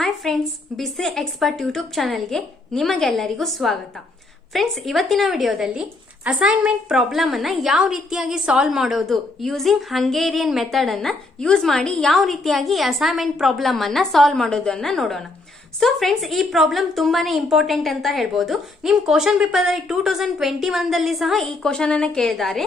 Hi friends, ಬಿಸಿ expert YouTube ಚಾನೆಲ್ಗೆ ನಿಮಗೆಲ್ಲರಿಗೂ ಸ್ವಾಗತ. ಫ್ರೆಂಡ್ಸ್, ಇವತ್ತಿನ ವಿಡಿಯೋದಲ್ಲಿ ಅಸೈನ್ಮೆಂಟ್ ಪ್ರಾಬ್ಲಮ್ ಅನ್ನ ಯಾವ ರೀತಿಯಾಗಿ ಸಾಲ್ವ್ ಮಾಡೋದು ಯೂಸಿಂಗ್ ಹಂಗೇರಿಯನ್ ಮೆಥಡ್ ಅನ್ನ ಯೂಸ್ ಮಾಡಿ ಯಾವ ರೀತಿಯಾಗಿ ಅಸೈನ್ಮೆಂಟ್ ಪ್ರಾಬ್ಲಮ್ ಅನ್ನ ಸಾಲ್ವ್ ಮಾಡೋದು ಅನ್ನ ನೋಡೋಣ. ಸೊ ಫ್ರೆಂಡ್ಸ್, ಈ ಪ್ರಾಬ್ಲಮ್ ತುಂಬಾನೇ ಇಂಪಾರ್ಟೆಂಟ್ ಅಂತ ಹೇಳ್ಬೋದು. ನಿಮ್ ಕ್ವಶನ್ ಪೇಪರ್ ಅಲ್ಲಿ 2021 ದಲ್ಲಿ ಸಹ ಈ ಕ್ವಶನ್ ಅನ್ನ ಕೇಳಿದ್ದಾರೆ.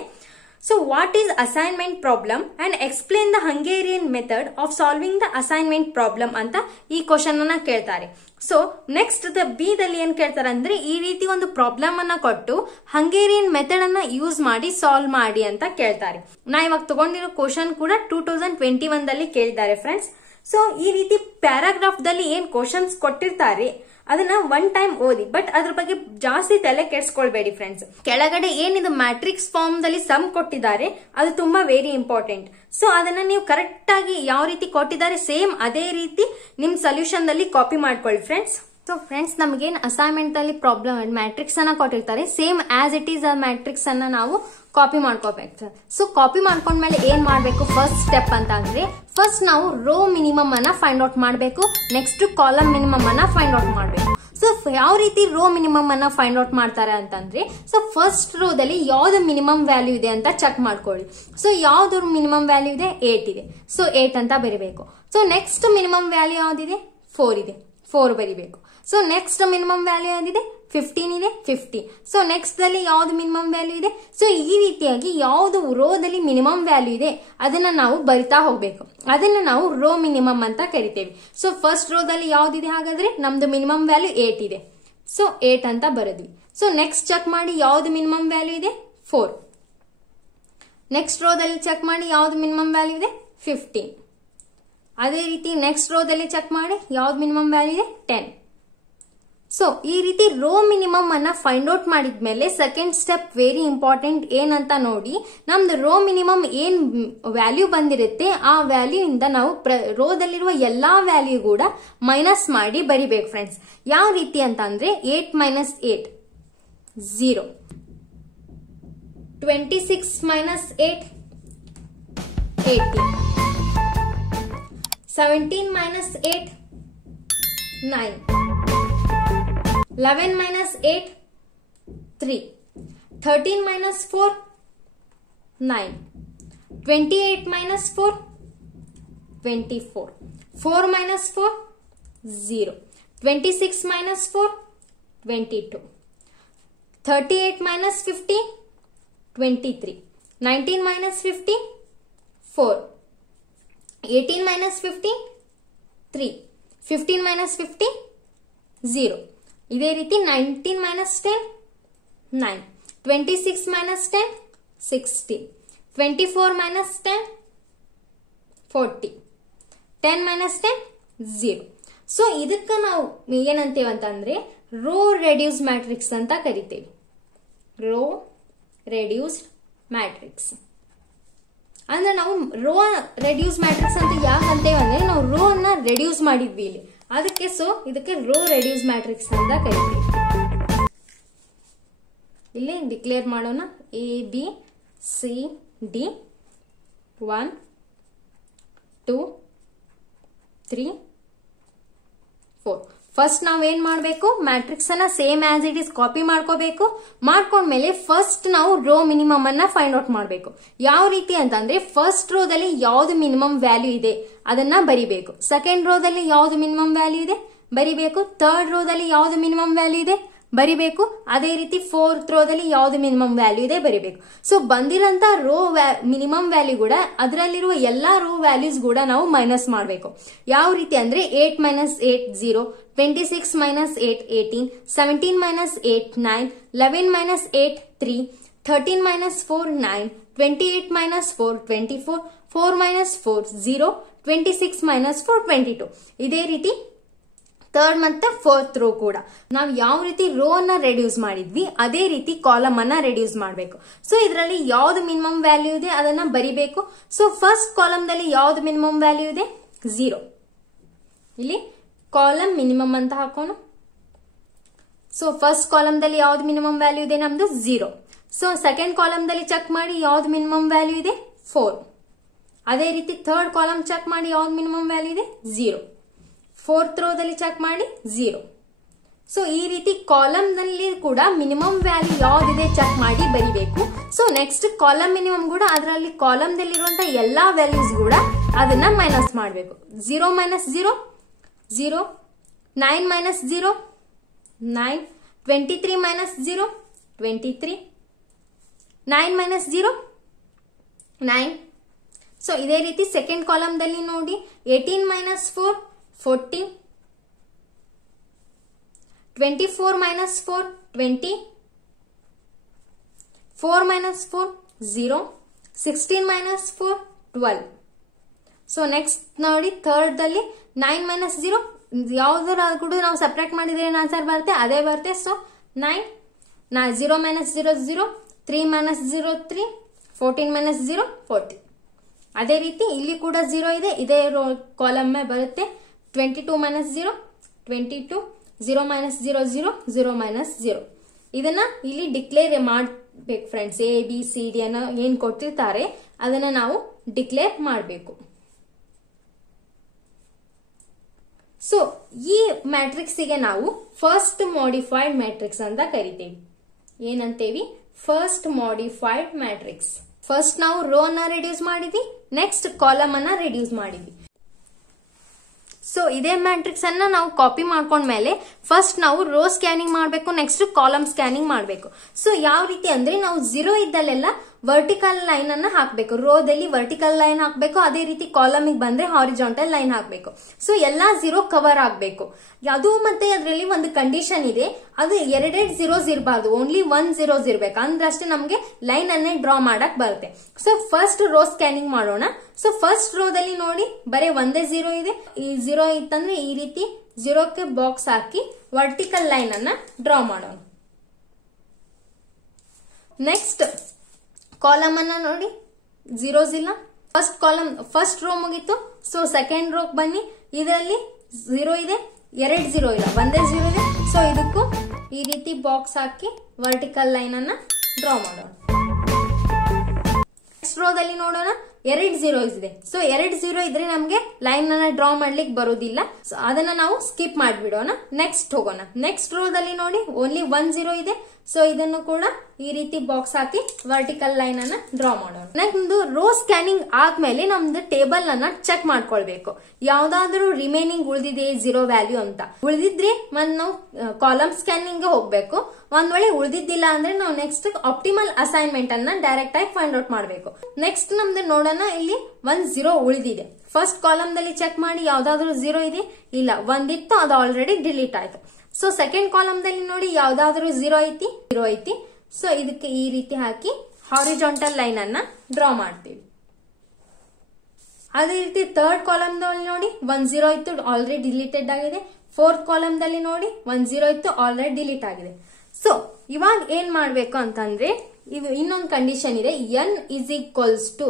So what is assignment problem and explain the Hungarian method of solving the assignment problem ಅಂತ ಈ ಕ್ವಶನ್ ಅನ್ನ ಕೇಳ್ತಾರೆ. ಸೊ ನೆಕ್ಸ್ಟ್ ಬಿ ದಲ್ಲಿ ಏನ್ ಕೇಳ್ತಾರೆ ಅಂದ್ರೆ ಈ ರೀತಿ ಒಂದು ಪ್ರಾಬ್ಲಮ್ ಅನ್ನ ಕೊಟ್ಟು ಹಂಗೇರಿಯನ್ ಮೆಥಡ್ ಅನ್ನ ಯೂಸ್ ಮಾಡಿ ಸಾಲ್ವ್ ಮಾಡಿ ಅಂತ ಕೇಳ್ತಾರೆ. ನಾ ಇವಾಗ ತಗೊಂಡಿರೋ ಕ್ವಶನ್ ಕೂಡ 2021 ದಲ್ಲಿ ಕೇಳಿದ್ದಾರೆ ಫ್ರೆಂಡ್ಸ್. ಸೊ ಈ ರೀತಿ ಪ್ಯಾರಾಗ್ರಾಫ್ ದಲ್ಲಿ ಏನ್ ಕ್ವಶನ್ಸ್ ಕೊಟ್ಟಿರ್ತಾರೆ ಅದನ್ನ ಒನ್ ಟೈಮ್ ಓದಿ, ಬಟ್ ಅದ್ರ ಬಗ್ಗೆ ಜಾಸ್ತಿ ತಲೆ ಕೆಡ್ಸ್ಕೊಳ್ಬೇಡಿ ಫ್ರೆಂಡ್ಸ್. ಕೆಳಗಡೆ ಏನಿದು ಮ್ಯಾಟ್ರಿಕ್ಸ್ ಫಾರ್ಮ್ ದಲ್ಲಿ ಸಮ್ ಕೊಟ್ಟಿದ್ದಾರೆ ಅದು ತುಂಬಾ ವೆರಿ ಇಂಪಾರ್ಟೆಂಟ್. ಸೊ ಅದನ್ನ ನೀವು ಕರೆಕ್ಟ್ ಆಗಿ ಯಾವ ರೀತಿ ಕೊಟ್ಟಿದ್ದಾರೆ ಸೇಮ್ ಅದೇ ರೀತಿ ನಿಮ್ ಸೊಲ್ಯೂಷನ್ ದಲ್ಲಿ ಕಾಪಿ ಮಾಡ್ಕೊಳ್ಳಿ ಫ್ರೆಂಡ್ಸ್. ಸೊ ಫ್ರೆಂಡ್ಸ್, ನಮಗೇನ್ ಅಸೈನ್ಮೆಂಟ್ ಅಲ್ಲಿ ಪ್ರಾಬ್ಲಮ್ ಮ್ಯಾಟ್ರಿಕ್ಸ್ ಅನ್ನ ಕೊಟ್ಟಿರ್ತಾರೆ ಸೇಮ್ ಆಸ್ ಇಟ್ ಈಸ್ ಆ ಮ್ಯಾಟ್ರಿಕ್ಸ್ ಅನ್ನ ನಾವು ಕಾಪಿ ಮಾಡ್ಕೋಬೇಕು. ಸೊ ಕಾಪಿ ಮಾಡ್ಕೊಂಡ್ಮೇಲೆ ಏನ್ ಮಾಡ್ಬೇಕು ಫಸ್ಟ್ ಸ್ಟೆಪ್ ಅಂತ ಅಂದ್ರೆ ಫಸ್ಟ್ ನಾವು ರೋ ಮಿನಿಮಮ್ ಅನ್ನ ಫೈಂಡ್ ಔಟ್ ಮಾಡಬೇಕು, ನೆಕ್ಸ್ಟ್ ಕಾಲಮ್ ಮಿನಿಮಮ್ ಅನ್ನ ಫೈಂಡ್ ಔಟ್ ಮಾಡಬೇಕು. ಸೊ ಯಾವ ರೀತಿ ರೋ ಮಿನಿಮಮ್ ಅನ್ನ ಫೈಂಡ್ ಔಟ್ ಮಾಡ್ತಾರೆ ಅಂತಂದ್ರೆ ಸೊ ಫಸ್ಟ್ ರೋದಲ್ಲಿ ಯಾವ್ದು ಮಿನಿಮಮ್ ವ್ಯಾಲ್ಯೂ ಇದೆ ಅಂತ ಚೆಕ್ ಮಾಡ್ಕೊಳ್ಳಿ. ಸೊ ಯಾವ್ದು ಮಿನಿಮಮ್ ವ್ಯಾಲ್ಯೂ ಇದೆ 8 ಇದೆ, ಸೊ 8 ಅಂತ ಬರಿಬೇಕು. ಸೊ ನೆಕ್ಸ್ಟ್ ಮಿನಿಮಮ್ ವ್ಯಾಲ್ಯೂ ಯಾವ್ದಿದೆ 4 ಇದೆ, 4 ಬರಿಬೇಕು. ಸೊ ನೆಕ್ಸ್ಟ್ ಮಿನಿಮಮ್ ವ್ಯಾಲ್ಯೂ ಯಾವ್ದಿದೆ 15 ಇದೆ, 50. ಸೊ ನೆಕ್ಸ್ಟ್ ದಲ್ಲಿ ಯಾವ್ದು ಮಿನಿಮಮ್ ವ್ಯಾಲ್ಯೂ ಇದೆ. ಸೊ ಈ ರೀತಿಯಾಗಿ ಯಾವ್ದು ರೋದಲ್ಲಿ ಮಿನಿಮಮ್ ವ್ಯಾಲ್ಯೂ ಇದೆ ಅದನ್ನ ನಾವು ಬರಿತಾ ಹೋಗ್ಬೇಕು. ಅದನ್ನ ನಾವು ರೋ ಮಿನಿಮಮ್ ಅಂತ ಕರಿತೇವೆ. ಸೊ ಫಸ್ಟ್ ರೋದಲ್ಲಿ ಯಾವ್ದಿದೆ ಹಾಗಾದ್ರೆ ನಮ್ದು ಮಿನಿಮಮ್ ವ್ಯಾಲ್ಯೂ 8 ಇದೆ, ಸೊ 8 ಅಂತ ಬರದ್ವಿ. ಸೊ ನೆಕ್ಸ್ಟ್ ಚೆಕ್ ಮಾಡಿ ಯಾವ್ದು ಮಿನಿಮಮ್ ವ್ಯಾಲ್ಯೂ ಇದೆ 4. ನೆಕ್ಸ್ಟ್ ರೋದಲ್ಲಿ ಚೆಕ್ ಮಾಡಿ ಯಾವ್ದು ಮಿನಿಮಮ್ ವ್ಯಾಲ್ಯೂ ಇದೆ 15. ಅದೇ ರೀತಿ ನೆಕ್ಸ್ಟ್ ರೋದಲ್ಲಿ ಚೆಕ್ ಮಾಡಿ ಯಾವ್ದು ಮಿನಿಮಮ್ ವ್ಯಾಲ್ಯೂ ಇದೆ 10. ಸೊ ಈ ರೀತಿ ರೋ ಮಿನಿಮಮ್ ಅನ್ನ ಫೈಂಡ್ ಔಟ್ ಮಾಡಿದ್ಮೇಲೆ ಸೆಕೆಂಡ್ ಸ್ಟೆಪ್ ವೆರಿ ಇಂಪಾರ್ಟೆಂಟ್ ಏನಂತ ನೋಡಿ, ನಮ್ದು ರೋ ಮಿನಿಮಮ್ ಏನ್ ವ್ಯಾಲ್ಯೂ ಬಂದಿರುತ್ತೆ ಆ ವ್ಯಾಲ್ಯೂ ಇಂದ ನಾವು ರೋದಲ್ಲಿರುವ ಎಲ್ಲಾ ವ್ಯಾಲ್ಯೂ ಕೂಡ ಮೈನಸ್ ಮಾಡಿ ಬರಿಬೇಕು ಫ್ರೆಂಡ್ಸ್. ಯಾವ ರೀತಿ ಅಂತ ಅಂದ್ರೆ 8 minus 8 0, 26 minus 8 18, 17 minus 8 9, 11 minus 8 3, 13 minus 4 9, 28 minus 4 24, 4 minus 4 0, 26 minus 4 22, 38 minus 50 23, 19 minus 50 4, 18 minus 50 3, 15 minus 50 0. ಇದೇ ರೀತಿ 19 minus 10 9, 26 minus 10 16, 24 minus 10 40, 10 minus 10 0. So ಇದಕ್ಕ ನಾವು ಏನಂತೇವೆ ಅಂತಂದ್ರೆ ರೋ ರೆಡ್ಯೂಸ್ ಮ್ಯಾಟ್ರಿಕ್ಸ್ ಅಂತ ಕರಿತೇವೆ. ರೋ ರೆಡ್ಯೂಸ್ಡ್ ಮ್ಯಾಟ್ರಿಕ್ಸ್ ಅಂದ್ರೆ ನಾವು ರೋ ರೆಡ್ಯೂಸ್ ಮ್ಯಾಟ್ರಿಕ್ಸ್ ಅಂತ ಯಾಕೆ ಅಂತೇವೆ ಅಂದ್ರೆ ನಾವು ರೋ ಅನ್ನ ರೆಡ್ಯೂಸ್ ಮಾಡಿದ್ವಿ ಇಲ್ಲಿ ಅದಕ್ಕೆ. ಸೊ ಇದಕ್ಕೆ ರೋ ರೆಡ್ಯೂಸ್ ಮ್ಯಾಟ್ರಿಕ್ಸ್ ಅಂತ ಕರಿತೀವಿ. ಇಲ್ಲಿ ಡಿಕ್ಲೇರ್ ಮಾಡೋಣ ABCD 1 2 3 4. ಫಸ್ಟ್ ನಾವೇನ್ ಮಾಡ್ಬೇಕು ಮ್ಯಾಟ್ರಿಕ್ಸ್ ಅನ್ನ same as it is copy ಮಾಡ್ಕೋಬೇಕು. ಮಾಡ್ಕೊಂಡ್ಮೇಲೆ ಫಸ್ಟ್ ನಾವು ರೋ ಮಿನಿಮಮ್ ಅನ್ನ ಫೈಂಡ್ ಔಟ್ ಮಾಡ್ಬೇಕು. ಯಾವ ರೀತಿ ಅಂತಂದ್ರೆ ಫಸ್ಟ್ ರೋದಲ್ಲಿ ಯಾವ್ದು ಮಿನಿಮಮ್ ವ್ಯಾಲ್ಯೂ ಇದೆ ಅದನ್ನ ಬರಿಬೇಕು, ಸೆಕೆಂಡ್ ರೋದಲ್ಲಿ ಯಾವ್ದು ಮಿನಿಮಮ್ ವ್ಯಾಲ್ಯೂ ಇದೆ ಬರಿಬೇಕು, ಥರ್ಡ್ ರೋದಲ್ಲಿ ಯಾವ್ದು ಮಿನಿಮಮ್ ವ್ಯಾಲ್ಯೂ ಇದೆ ಬರಿಬೇಕು, ಅದೇ ರೀತಿ ಫೋರ್ತ್ ರೋದಲ್ಲಿ ಯಾವ್ದು ಮಿನಿಮಮ್ ವ್ಯಾಲ್ಯೂ ಇದೆ ಬರಿಬೇಕು. ಸೊ ಬಂದಿರೋಂತ ರೋ ಮಿನಿಮಮ್ ವ್ಯಾಲ್ಯೂ ಕೂಡ ಅದರಲ್ಲಿರುವ ಎಲ್ಲಾ ರೋ ವ್ಯಾಲ್ಯೂಸ್ ಕೂಡ ನಾವು ಮೈನಸ್ ಮಾಡಬೇಕು. ಯಾವ ರೀತಿ ಅಂದ್ರೆ 8 minus 8 0, 26 minus 8 18, 17 minus 8 9, 11 minus 8 3, 13 minus 4 9, 28 minus 4 24, 4 minus 4 0, 26 minus 4 22. ಇದೇ ರೀತಿ ಥರ್ಡ್ ಮತ್ತೆ ಫೋರ್ತ್ ರೋ ಕೂಡ ನಾವು ಯಾವ ರೀತಿ ರೋ ಅನ್ನ ರೆಡ್ಯೂಸ್ ಮಾಡಿದ್ವಿ ಅದೇ ರೀತಿ ಕಾಲಮ್ ಅನ್ನ ರೆಡ್ಯೂಸ್ ಮಾಡಬೇಕು. ಸೊ ಇದರಲ್ಲಿ ಯಾವ್ದು ಮಿನಿಮಮ್ ವ್ಯಾಲ್ಯೂ ಇದೆ ಅದನ್ನ ಬರಿಬೇಕು. ಸೊ ಫಸ್ಟ್ ಕಾಲಮ್ ದಲ್ಲಿ ಯಾವ್ದು ಮಿನಿಮಮ್ ವ್ಯಾಲ್ಯೂ ಇದೆ 0, ಇಲ್ಲಿ ಕಾಲಮ್ ಮಿನಿಮಮ್ ಅಂತ ಹಾಕೋಣ. ಸೊ ಫಸ್ಟ್ ಕಾಲಮ್ ದಲ್ಲಿ ಯಾವ್ದು ಮಿನಿಮಮ್ ವ್ಯಾಲ್ಯೂ ಇದೆ ನಮ್ದು 0. ಸೊ ಸೆಕೆಂಡ್ ಕಾಲಮ್ ದಲ್ಲಿ ಚೆಕ್ ಮಾಡಿ ಯಾವ್ದು ಮಿನಿಮಮ್ ವ್ಯಾಲ್ಯೂ ಇದೆ 4. ಅದೇ ರೀತಿ ಥರ್ಡ್ ಕಾಲಮ್ ಚೆಕ್ ಮಾಡಿ ಯಾವ್ದು ಮಿನಿಮಮ್ ವ್ಯಾಲ್ಯೂ ಇದೆ 0. 4th ರೋದಲ್ಲಿ ಚೆಕ್ ಮಾಡಿ 0. ಸೊ ಈ ರೀತಿ ಕಾಲಮ್ ನಲ್ಲಿ ಕೂಡ ಮಿನಿಮಮ್ ವ್ಯಾಲ್ಯೂ ಯಾವ್ದಿದೆ ಚೆಕ್ ಮಾಡಿ ಬರಿಬೇಕು. ಸೊ ನೆಕ್ಸ್ಟ್ ಕಾಲಮ್ ಮಿನಿಮಮ್ ಕೂಡ ಅದರಲ್ಲಿ ಕಾಲಮ್ ದಲ್ಲಿ ಇರುವಂತಹ ಎಲ್ಲಾ ವ್ಯಾಲ್ಯೂಸ್ ಕೂಡ ಅದನ್ನ ಮೈನಸ್ ಮಾಡಬೇಕು. 0 minus 0 0, 9 minus 0 9, 23 minus 0 23, 9 minus 0 9. So ಇದೇ ರೀತಿ ಸೆಕೆಂಡ್ ಕಾಲಮ್ ದಲ್ಲಿ ನೋಡಿ 18 minus 4 14, 24 minus 4 20, 4 minus 4 0, 16 minus 4 12. So next ನೋಡಿ ಥರ್ಡ್ ದಲ್ಲಿ 9 minus 0 ಯಾವ್ದಾದ್ರು ಕೂಡ ನಾವು ಸಬ್ಟ್ರಾಕ್ಟ್ ಮಾಡಿದ್ರೆ ಏನ್ ಆನ್ಸರ್ ಬರುತ್ತೆ ಅದೇ ಬರುತ್ತೆ. So 9, 0 minus 0 0, 3 minus 0 3, 14 minus 0 14. ಅದೇ ರೀತಿ ಇಲ್ಲಿ ಕೂಡ 0 ಇದೆ, ಇದೇ ಕಾಲಮ್ ಬರುತ್ತೆ. 22 minus 0 22, 0 minus 0 0, 0 minus 0. ಇದನ್ನ ಇಲ್ಲಿ ಡಿಕ್ಲೇರ್ ಮಾಡಬೇಕು friends. A B C D ಅನ್ನ ಏನ್ ಕೊಟ್ಟಿರ್ತಾರೆ ಅದನ್ನ ನಾವು ಡಿಕ್ಲೇರ್ ಮಾಡಬೇಕು. ಸೊ ಈ ಮ್ಯಾಟ್ರಿಕ್ಸ್ ಗೆ ನಾವು ಫಸ್ಟ್ ಮಾಡಿಫೈಡ್ ಮ್ಯಾಟ್ರಿಕ್ಸ್ ಅಂತ ಕರಿತೀವಿ. ಏನಂತೇವಿ? First modified matrix. ಫಸ್ಟ್ ನಾವು ರೋ ಅನ್ನ ರಿಡ್ಯೂಸ್ ಮಾಡಿದ್ವಿ, ನೆಕ್ಸ್ಟ್ ಕಾಲಮ್ ಅನ್ನ ರಿಡ್ಯೂಸ್ ಮಾಡಿದ್ವಿ. ಸೊ ಇದೇ ಮ್ಯಾಟ್ರಿಕ್ಸ್ ಅನ್ನ ನಾವು ಕಾಪಿ ಮಾಡ್ಕೊಂಡ್ಮೇಲೆ ಫಸ್ಟ್ ನಾವು ರೋ ಸ್ಕ್ಯಾನಿಂಗ್ ಮಾಡಬೇಕು, ನೆಕ್ಸ್ಟ್ ಕಾಲಮ್ ಸ್ಕ್ಯಾನಿಂಗ್ ಮಾಡಬೇಕು. ಸೊ ಯಾವ ರೀತಿ ಅಂದ್ರೆ ನಾವು 0 ಇದ್ದಲ್ಲೆಲ್ಲ ವರ್ಟಿಕಲ್ ಲೈನ್ ಅನ್ನ ಹಾಕಬೇಕು, ರೋದಲ್ಲಿ ವರ್ಟಿಕಲ್ ಲೈನ್ ಹಾಕಬೇಕು. ಅದೇ ರೀತಿ ಕಾಲಮ್ ಬಂದ್ರೆ ಹಾರಿಜಾಂಟಲ್ ಲೈನ್ ಹಾಕಬೇಕು. ಸೊ ಎಲ್ಲಾ 0 ಕವರ್ ಆಗಬೇಕು. ಅದು ಮತ್ತೆ ಅದರಲ್ಲಿ ಒಂದು ಕಂಡೀಷನ್ ಇದೆ, ಅದು 2 zeros ಇರಬಾರ್ದು, ಓನ್ಲಿ 1 zeros ಇರ್ಬೇಕು. ಅಂದ್ರಷ್ಟೇ ನಮ್ಗೆ ಲೈನ್ ಅನ್ನೇ ಡ್ರಾ ಮಾಡಕ್ ಬರುತ್ತೆ. ಸೊ ಫಸ್ಟ್ ರೋ ಸ್ಕ್ಯಾನಿಂಗ್ ಮಾಡೋಣ. ಸೊ ಫಸ್ಟ್ ರೋದಲ್ಲಿ ನೋಡಿ ಬರೀ ಒಂದೇ 0 ಇದೆ. ಈ 0 ಇತ್ತಂದ್ರೆ ಈ ರೀತಿ 0ಕ್ಕೆ ಬಾಕ್ಸ್ ಹಾಕಿ ವರ್ಟಿಕಲ್ ಲೈನ್ ಅನ್ನ ಡ್ರಾ ಮಾಡೋಣ. ನೆಕ್ಸ್ಟ್ ಕಾಲಮ್ ಅನ್ನ ನೋಡಿ zeros ಇಲ್ಲ. ಫಸ್ಟ್ ಕಾಲಮ್ ಫಸ್ಟ್ ರೋ ಮುಗೀತು. ಸೊ ಸೆಕೆಂಡ್ ರೋ ಬನ್ನಿ, ಇದರಲ್ಲಿ 0 ಇದೆ, 2 0 ಇಲ್ಲ, ಒಂದೇ 0 ಇದೆ. ಸೊ ಇದಕ್ಕೂ ಈ ರೀತಿ ಬಾಕ್ಸ್ ಹಾಕಿ ವರ್ಟಿಕಲ್ ಲೈನ್ ಅನ್ನ ಡ್ರಾ ಮಾಡೋಣ. ನೆಕ್ಸ್ಟ್ ರೋದಲ್ಲಿ ನೋಡೋಣ 2 zeros ಇದೆ. ಸೊ 2 0 ಇದ್ರೆ ನಮ್ಗೆ ಲೈನ್ ಅನ್ನ ಡ್ರಾ ಮಾಡ್ಲಿಕ್ಕೆ ಬರೋದಿಲ್ಲ. ಸೊ ಅದನ್ನ ನಾವು ಸ್ಕಿಪ್ ಮಾಡ್ಬಿಡೋಣ. ನೆಕ್ಸ್ಟ್ ಹೋಗೋಣ. ನೆಕ್ಸ್ಟ್ ರೋದಲ್ಲಿ ನೋಡಿ ಓನ್ಲಿ 1 0 ಇದೆ. ಸೊ ಇದನ್ನು ಕೂಡ ಈ ರೀತಿ ಬಾಕ್ಸ್ ಹಾಕಿ ವರ್ಟಿಕಲ್ ಲೈನ್ ಅನ್ನ ಡ್ರಾ ಮಾಡೋಣ. ನಮ್ದು ರೋ ಸ್ಕ್ಯಾನಿಂಗ್ ಆದ್ಮೇಲೆ ನಮ್ದು ಟೇಬಲ್ ಅನ್ನ ಚೆಕ್ ಮಾಡ್ಕೊಳ್ಬೇಕು, ಯಾವ್ದಾದ್ರು ರಿಮೈನಿಂಗ್ ಉಳಿದಿದೆ 0 ವ್ಯಾಲ್ಯೂ ಅಂತ. ಉಳಿದಿದ್ರೆ ನಾವು ಕಾಲಮ್ ಸ್ಕ್ಯಾನಿಂಗ್ ಹೋಗ್ಬೇಕು. ಒಂದ್ ವೇಳೆ ಉಳಿದಿದ್ದಿಲ್ಲ ಅಂದ್ರೆ ನಾವು ನೆಕ್ಸ್ಟ್ ಆಪ್ಟಿಮಲ್ ಅಸೈನ್ಮೆಂಟ್ ಅನ್ನ ಡೈರೆಕ್ಟ್ ಆಗಿ ಫೈಂಡ್ ಔಟ್ ಮಾಡಬೇಕು. ನೆಕ್ಸ್ಟ್ ನಮ್ದು ನೋಡೋಣ, ಇಲ್ಲಿ 1 0 ಉಳಿದಿದೆ. ಫಸ್ಟ್ ಕಾಲಮ್ ದಲ್ಲಿ ಚೆಕ್ ಮಾಡಿ ಯಾವ್ದಾದ್ರು 0 ಇದೆ, ಇಲ್ಲ ಒಂದಿತ್ತು, ಅದು ಆಲ್ರೆಡಿ ಡಿಲೀಟ್ ಆಯ್ತು. ಸೊ ಸೆಕೆಂಡ್ ಕಾಲಮ್ ದಲ್ಲಿ ನೋಡಿ ಯಾವ್ದಾದ್ರು 0 ಐತಿ. ಸೊ ಇದಕ್ಕೆ ಈ ರೀತಿ ಹಾಕಿ ಹಾರಿಜಾಂಟಲ್ ಲೈನ್ ಅನ್ನ ಡ್ರಾ ಮಾಡ್ತೀವಿ. ಅದೇ ರೀತಿ ಥರ್ಡ್ ಕಾಲಮ್ ದಲ್ಲಿ ನೋಡಿ 1 0 ಇತ್ತು, ಆಲ್ರೆಡಿ ಡಿಲೀಟೆಡ್ ಆಗಿದೆ. ಫೋರ್ತ್ ಕಾಲಮ್ ದಲ್ಲಿ ನೋಡಿ 1 0 ಇತ್ತು, ಆಲ್ರೆಡಿ ಡಿಲೀಟ್ ಆಗಿದೆ. ಸೊ ಇವಾಗ ಏನ್ ಮಾಡ್ಬೇಕು ಅಂತಂದ್ರೆ, ಇದು ಇನ್ನೊಂದು ಕಂಡೀಷನ್ ಇದೆ, n is equals to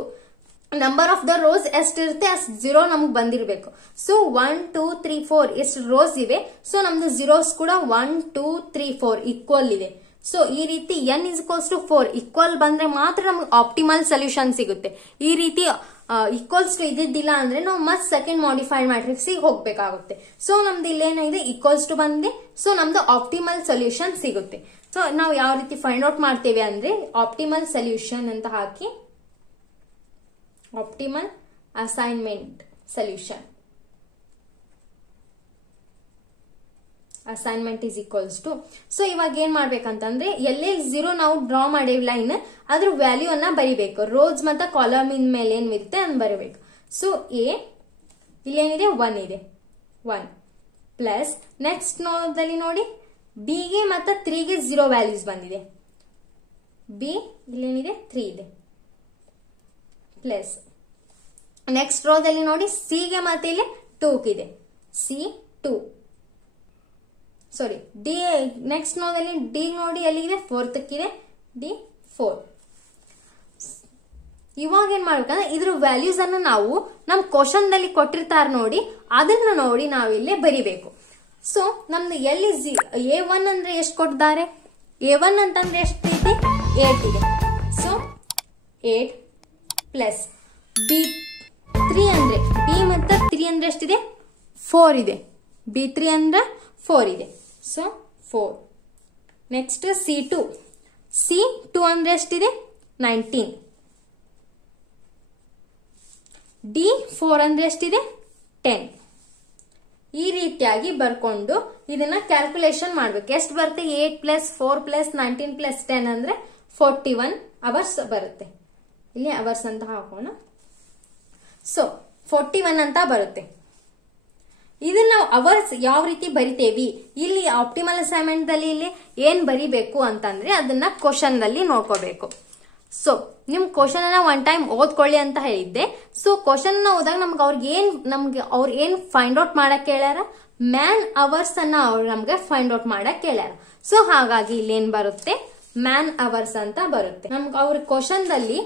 number of the rows ಎಷ್ಟಿರುತ್ತೆ ಅಷ್ಟು 0 ನಮ್ಗೆ ಬಂದಿರಬೇಕು. ಸೊ 1 2 3 4 ಎಷ್ಟು ರೋಸ್ ಇವೆ. ಸೊ ನಮ್ದು zeros ಕೂಡ 1 2 3 4 ಈಕ್ವಲ್ ಇದೆ. ಸೊ ಈ ರೀತಿ n is equals to 4 equal ಬಂದ್ರೆ ಮಾತ್ರ ನಮ್ಗೆ ಆಪ್ಟಿಮಲ್ ಸೊಲ್ಯೂಷನ್ ಸಿಗುತ್ತೆ. ಈ ರೀತಿ ಈಕ್ವಲ್ಸ್ ಟು ಇದ್ದಿದ್ದಿಲ್ಲ ಅಂದ್ರೆ ನಾವು ಮತ್ ಸೆಕೆಂಡ್ ಮಾಡಿಫೈಡ್ ಮ್ಯಾಟ್ರಿಕ್ಸ್ ಹೋಗ್ಬೇಕಾಗುತ್ತೆ. ಸೊ ನಮ್ದು ಇಲ್ಲೇನಿದೆ ಈಕ್ವಲ್ಸ್ ಟು ಬಂದ್ರೆ ಸೊ ನಮ್ದು ಆಪ್ಟಿಮಲ್ ಸೊಲ್ಯೂಷನ್ ಸಿಗುತ್ತೆ. ಸೊ ನಾವು ಯಾವ ರೀತಿ ಫೈಂಡ್ ಔಟ್ ಮಾಡ್ತೇವೆ ಅಂದ್ರೆ, ಆಪ್ಟಿಮಲ್ ಸೊಲ್ಯೂಷನ್ ಅಂತ ಹಾಕಿ optimal assignment solution assignment is equals to. So ಇವಾಗ ಏನ್ ಮಾಡ್ಬೇಕಂತಂದ್ರೆ, ಎಲ್ಲೇ 0 ನಾವು ಡ್ರಾ ಮಾಡೇವಿ ಲೈನ್, ಅದ್ರ ವ್ಯಾಲ್ಯೂ ಅನ್ನ ಬರಿಬೇಕು. ರೋಸ್ ಮತ್ತೆ ಕಾಲಮ್ ಇನ್ ಮೇಲೆ ಏನಿರುತ್ತೆ ಅದನ್ನ ಬರಬೇಕು. ಸೊ ಎ ಇಲ್ಲೇನಿದೆ 1 ಇದೆ, 1 ಪ್ಲಸ್ ನೆಕ್ಸ್ಟ್ ನೋದಲ್ಲಿ ನೋಡಿ ಬಿ ಗೆ ಮತ್ತೆ 3 ಗೆ 0 ವ್ಯಾಲ್ಯೂಸ್ ಬಂದಿದೆ. ಬಿ ಇಲ್ಲೇನಿದೆ 3 ಇದೆ ಪ್ಲಸ್ ನೆಕ್ಸ್ಟ್ ರೋದಲ್ಲಿ ನೋಡಿ ಸಿ ಗೆ ಮತ್ತೆ ಇಲ್ಲಿ 2 ಇದೆ, ಸಿ 2 ಸಾರಿ ಡಿ. ನೆಕ್ಸ್ಟ್ ನೋದಲ್ಲಿ ಡಿ ನೋಡಿ ಎಲ್ಲಿದೆ 4th ಇದೆ, ಡಿ 4. ಇವಾಗ ಏನ್ ಮಾಡ್ಬೇಕಂದ್ರೆ ಇದ್ರ ವ್ಯಾಲ್ಯೂಸ್ ಅನ್ನ ನಾವು ನಮ್ ಕ್ವಶನ್ ದಲ್ಲಿ ಕೊಟ್ಟಿರ್ತಾರ ನೋಡಿ, ಅದನ್ನ ನೋಡಿ ನಾವಿಲ್ಲೇ ಬರಿಬೇಕು. ಸೊ ನಮ್ದು ಎಲ್ಲಿ A1 ಅಂದ್ರೆ ಎಷ್ಟು ಕೊಟ್ಟಿದ್ದಾರೆ, A1 ಅಂತಂದ್ರೆ ಎಷ್ಟು ಐತಿ 8 ಇದೆ. ಸೊ 8 ಪ್ಲಸ್ ಬಿ 3 ಅಂದ್ರೆ ಬಿ ಮತ್ತೆ 3 ಅಂದ್ರೆ ಎಷ್ಟಿದೆ 4 ಇದೆ. B3 ಅಂದ್ರೆ 4 ಇದೆ. ಸೊ 4. Next C2. C2 ಅಂದ್ರೆ ಎಷ್ಟಿದೆ? 19. D4 ಅಂದ್ರೆ ಎಷ್ಟಿದೆ? 10. ಈ ರೀತಿಯಾಗಿ ಬರ್ಕೊಂಡು ಇದನ್ನ ಕ್ಯಾಲ್ಕುಲೇಷನ್ ಮಾಡ್ಬೇಕು. ಎಷ್ಟು ಬರುತ್ತೆ? 8 ಪ್ಲಸ್ 4 ಪ್ಲಸ್ 19 ಪ್ಲಸ್ 10 ಅಂದ್ರೆ 41 ಅವರ್ಸ್ ಬರುತ್ತೆ. ಇಲ್ಲಿ ಅವರ್ಸ್ ಅಂತ ಹಾಕೋಣ. ಸೊ 41 ಅಂತ ಬರುತ್ತೆ. ಇದನ್ನ ನಾವು ಅವರ್ಸ್ ಯಾವ ರೀತಿ ಬರಿತೇವಿ, ಇಲ್ಲಿ ಆಪ್ಟಿಮಲ್ ಅಸೈನ್ಮೆಂಟ್ ದಲ್ಲಿ ಇಲ್ಲಿ ಏನ್ ಬರಿಬೇಕು ಅಂತಂದ್ರೆ ಅದನ್ನ ಕ್ವಶನ್ ದಲ್ಲಿ ನೋಡ್ಕೋಬೇಕು. ಸೊ ನಿಮ್ ಕ್ವಶನ್ ಅನ್ನ ಒನ್ ಟೈಮ್ ಓದ್ಕೊಳ್ಳಿ ಅಂತ ಹೇಳಿದ್ದೆ. ಸೊ ಕ್ವಶನ್ ನ ಓದಾಗ ನಮ್ಗೆ ಅವ್ರು ಏನ್ ಫೈಂಡ್ ಔಟ್ ಮಾಡಕ್ ಹೇಳ್ಯಾರ? ಮ್ಯಾನ್ ಅವರ್ಸ್ ಅನ್ನ ಅವ್ರು ನಮ್ಗೆ ಫೈಂಡ್ ಔಟ್ ಮಾಡಕ್ ಹೇಳ್ಯಾರ. ಸೊ ಹಾಗಾಗಿ ಇಲ್ಲಿ ಏನ್ ಬರುತ್ತೆ? ಮ್ಯಾನ್ ಅವರ್ಸ್ ಅಂತ ಬರುತ್ತೆ. ನಮ್ಗೆ ಅವ್ರ ಕ್ವಶನ್ ದಲ್ಲಿ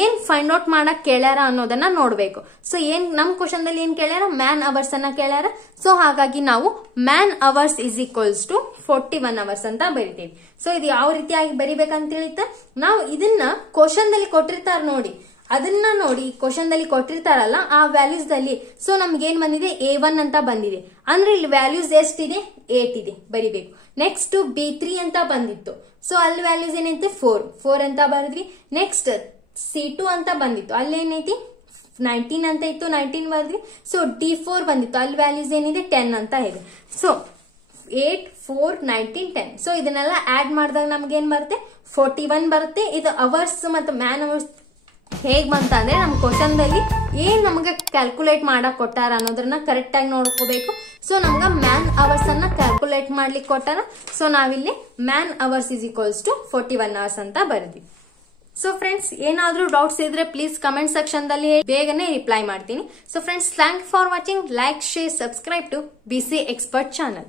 ಏನ್ ಫೈಂಡ್ ಔಟ್ ಮಾಡಕ್ ಕೇಳ್ಯಾರ ಅನ್ನೋದನ್ನ ನೋಡ್ಬೇಕು. ಸೊ ನಮ್ ಕ್ವಶನ್ ದಲ್ಲಿ ಏನ್ ಕೇಳ್ಯಾರ? ಮ್ಯಾನ್ ಅವರ್ಸ್ ಅನ್ನ ಕೇಳ್ಯಾರ. ಸೊ ಹಾಗಾಗಿ ನಾವು man hours is equals to 41 hours ಅಂತ ಬರಿತೀವಿ. ಸೊ ಇದು ಯಾವ ರೀತಿಯಾಗಿ ಬರಿಬೇಕಂತ ಹೇಳಿತ್ತ, ನಾವು ಇದನ್ನ ಕ್ವಶನ್ ದಲ್ಲಿ ಕೊಟ್ಟಿರ್ತಾರ ನೋಡಿ, ಅದನ್ನ ನೋಡಿ ಕ್ವಶನ್ ದಲ್ಲಿ ಕೊಟ್ಟಿರ್ತಾರಲ್ಲ ಆ ವ್ಯಾಲ್ಯೂಸ್ ದಲ್ಲಿ. ಸೊ ನಮ್ಗೆ ಏನ್ ಬಂದಿದೆ? A1 ಅಂತ ಬಂದಿದೆ. ಅಂದ್ರೆ ಇಲ್ಲಿ ವ್ಯಾಲ್ಯೂಸ್ ಎಷ್ಟಿದೆ? 8 ಇದೆ, ಬರಿಬೇಕು. ನೆಕ್ಸ್ಟ್ B3 ಅಂತ ಬಂದಿತ್ತು. ಸೊ ಅಲ್ಲಿ ವ್ಯಾಲ್ಯೂಸ್ ಏನೈತೆ? 4 ಅಂತ ಬರೆದ್ವಿ. ನೆಕ್ಸ್ಟ್ C2 ಅಂತ ಬಂದಿತ್ತು, ಅಲ್ಲಿ ಏನೈತಿ? 19 ಅಂತ ಇತ್ತು, 19 ಬರ್ದ್ವಿ. ಸೊ D4 ಬಂದಿತ್ತು, ಅಲ್ಲಿ ವ್ಯಾಲ್ಯೂಸ್ ಏನಿದೆ? 10 ಅಂತ ಇದೆ. ಸೊ 8, 4, 19, 10. ಸೊ ಇದನ್ನೆಲ್ಲ ಆಡ್ ಮಾಡಿದಾಗ ನಮ್ಗೆ ಏನ್ ಬರುತ್ತೆ? 41 ಬರುತ್ತೆ. ಇದು ಅವರ್ಸ್ ಮತ್ತು ಮ್ಯಾನ್ ಅವರ್ಸ್ ಹೇಗ್ ಬಂತ ಅಂದ್ರೆ ನಮ್ ಕ್ವಶನ್ ದಲ್ಲಿ ಏನ್ ನಮ್ಗೆ ಕ್ಯಾಲ್ಕುಲೇಟ್ ಮಾಡಕ್ ಕೊಟ್ಟಾರ ಅನ್ನೋದನ್ನ ಕರೆಕ್ಟ್ ಆಗಿ ನೋಡ್ಕೋಬೇಕು. ಸೊ ನಮ್ಗ ಮ್ಯಾನ್ ಅವರ್ಸ್ ಅನ್ನ ಕ್ಯಾಲ್ಕುಲೇಟ್ ಮಾಡ್ಲಿಕ್ಕೆ ಕೊಟ್ಟಾರ. ಸೊ ನಾವಿಲ್ಲಿ man hours is equals to 41 hours ಅಂತ ಬರೆದ್ವಿ. ಸೊ ಫ್ರೆಂಡ್ಸ್, ಏನಾದ್ರೂ ಡೌಟ್ಸ್ ಇದ್ರೆ ಪ್ಲೀಸ್ ಕಮೆಂಟ್ ಸೆಕ್ಷನ್ ದಲ್ಲಿ ಬೇಗನೆ ರಿಪ್ಲೈ ಮಾಡ್ತೀನಿ. So friends, thank for watching. Like, share, subscribe to BC Expert channel.